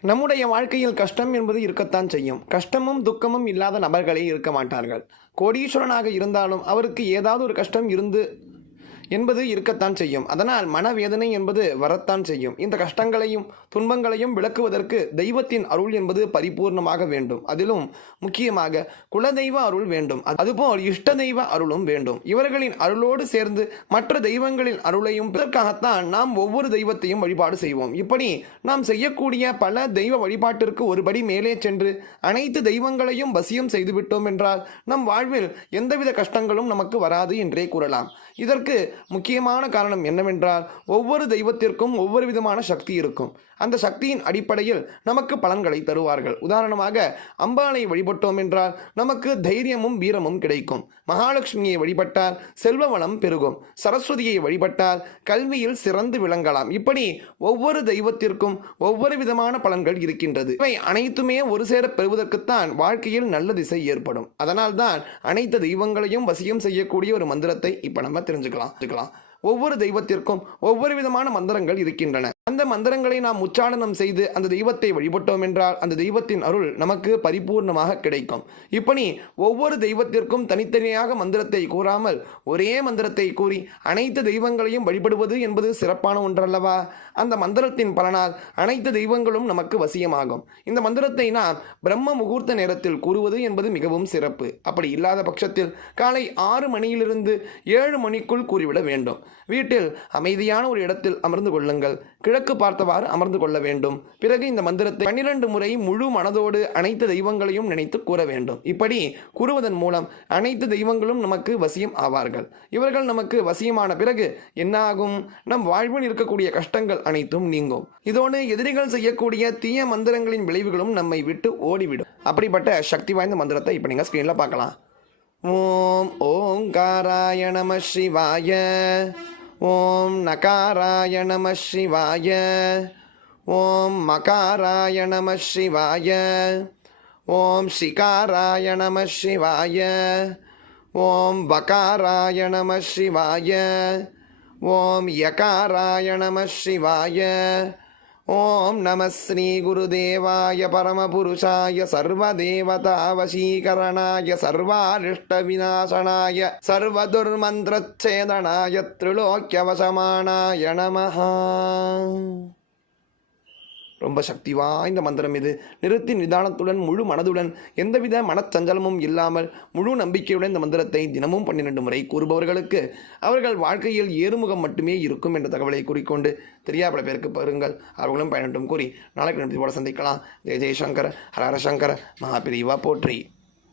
நம்முடைய வாழ்க்கையில் கஷ்டம் என்பது இருக்கத்தான் செய்யும். கஷ்டமும் துக்கமும் இல்லாத நபர்களே இருக்க மாட்டார்கள். கோடீஸ்வரனாக இருந்தாலும் அவருக்கு ஏதாவது ஒரு கஷ்டம் இருந்து என்பது இருக்கத்தான் செய்யும். அதனால் மனவேதனை என்பது வரத்தான் செய்யும். இந்த கஷ்டங்களையும் துன்பங்களையும் விளக்குவதற்கு தெய்வத்தின் அருள் என்பது பரிபூர்ணமாக வேண்டும். அதிலும் முக்கியமாக குலதெய்வ அருள் வேண்டும். அதுபோல் இஷ்ட தெய்வ அருளும் வேண்டும். இவர்களின் அருளோடு சேர்ந்து மற்ற தெய்வங்களின் அருளையும் இதற்காகத்தான் நாம் ஒவ்வொரு தெய்வத்தையும் வழிபாடு செய்வோம். இப்படி நாம் செய்யக்கூடிய பல தெய்வ வழிபாட்டிற்கு ஒருபடி மேலே சென்று அனைத்து தெய்வங்களையும் வசியம் செய்துவிட்டோம் என்றால் நம் வாழ்வில் எந்தவித கஷ்டங்களும் நமக்கு வராது என்றே கூறலாம். இதற்கு முக்கியமான காரணம் என்னவென்றால் ஒவ்வொரு தெய்வத்திற்கும் ஒவ்வொரு விதமான சக்தி இருக்கும். அந்த சக்தியின் அடிப்படையில் நமக்கு பலன்களை தருவார்கள். உதாரணமாக அம்பாளை வழிபட்டோம் என்றால் நமக்கு தைரியமும் வீரமும் கிடைக்கும். மகாலட்சுமியை வழிபட்டால் செல்வ வளம் பெருகும். சரஸ்வதியை வழிபட்டால் கல்வியில் சிறந்து விளங்கலாம். இப்படி ஒவ்வொரு தெய்வத்திற்கும் ஒவ்வொரு விதமான பலன்கள் இருக்கின்றது. இவை அனைத்துமே ஒரு சேர பெறுவதற்குத்தான் வாழ்க்கையில் நல்ல திசை ஏற்படும். அதனால்தான் அனைத்து தெய்வங்களையும் வசியம் செய்யக்கூடிய ஒரு மந்திரத்தை இப்போ நம்ம தெரிஞ்சுக்கலாம் தெரிஞ்சுக்கலாம். ஒவ்வொரு தெய்வத்திற்கும் ஒவ்வொரு விதமான மந்திரங்கள் இருக்கின்றன. அந்த மந்திரங்களை நாம் உச்சாரணம் செய்து அந்த தெய்வத்தை வழிபட்டோம் என்றால் அந்த தெய்வத்தின் அருள் நமக்கு பரிபூர்ணமாக கிடைக்கும். இப்படி ஒவ்வொரு தெய்வத்திற்கும் தனித்தனியாக மந்திரத்தை கூறாமல் ஒரே மந்திரத்தை கூறி அனைத்து தெய்வங்களையும் வழிபடுவது என்பது சிறப்பான ஒன்றல்லவா? அந்த மந்திரத்தின் பலனால் அனைத்து தெய்வங்களும் நமக்கு வசியமாகும். இந்த மந்திரத்தை நாம் பிரம்ம முகூர்த்த நேரத்தில் கூறுவது என்பது மிகவும் சிறப்பு. அப்படி இல்லாத பட்சத்தில் காலை ஆறு மணியிலிருந்து ஏழு மணிக்குள் கூறிவிட வேண்டும். வீட்டில் அமைதியான ஒரு இடத்தில் அமர்ந்து கொள்ளுங்கள். கிழக்கு பார்த்தவாறு அமர்ந்து கொள்ள வேண்டும். பிறகு இந்த மந்திரத்தை பன்னிரண்டு முறை முழு மனதோடு அனைத்து தெய்வங்களையும் நினைத்து கூற வேண்டும். இப்படி கூறுவதன் மூலம் அனைத்து தெய்வங்களும் நமக்கு வசியம் ஆவார்கள். இவர்கள் நமக்கு வசியமான பிறகு என்னாகும்? நம் வாழ்வில் இருக்கக்கூடிய கஷ்டங்கள் அனைத்தும் நீங்கும். இதோடு எதிரிகள் செய்யக்கூடிய தீய மந்திரங்களின் விளைவுகளும் நம்மை விட்டு ஓடிவிடும். அப்படிப்பட்ட சக்தி வாய்ந்த மந்திரத்தை இப்போ நீங்கள் ஸ்க்ரீனில் பார்க்கலாம். ஓம் ஓங்காராய நம சிவாய. ஓம் நகாராய நம சிவாய. ஓம் மகாராய நம சிவாய. ஓம் சிகாராய நம சிவாய. ஓம் பகாராய நம சிவாய. ஓம் யகாராய நம சிவாய. ఓం నమ శ్రీ గురుదేవాయ పరమపురుషాయ సర్వదేవతావశీకరణాయ సర్వారిష్ట వినాశనాయ సర్వదుర్మంత్రచ్ఛేదనాయ త్రిలోక్యవశమాణాయ నమ. ரொம்ப சக்தி வாய்ந்த மந்திரம் இது. நிறுத்தி நிதானத்துடன் முழு மனதுடன் எந்தவித மனச்சஞ்சலமும் இல்லாமல் முழு நம்பிக்கையுடன் இந்த மந்திரத்தை தினமும் பன்னிரண்டு முறை கூறுபவர்களுக்கு அவர்கள் வாழ்க்கையில் ஏறுமுகம் மட்டுமே இருக்கும் என்ற தகவலை கூறிக்கொண்டு தெரியாத பேருக்கு பாருங்கள். அவர்களும் பயனட்டும் கூறி நாளைக்கு நன்றி போல சந்திக்கலாம். ஜெய ஜெயசங்கர ஹரஹர சங்கர் மகாபிரிவா போற்றி.